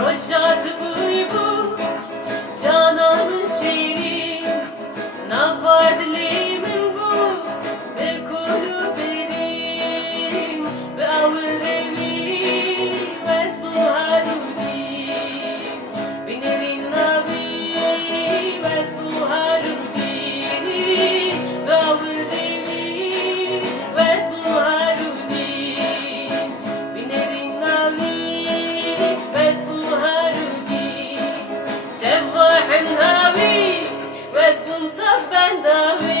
Rojat buybu cananın şiirin navad limin bu ve kulu berin ve avrevi ve esmu harudi binerin nabi ve esmu harudi ve avrevi ve esmu harudi binerin nabi ve esmu harudi شبح الهاوي واسمه مصاص بنداوي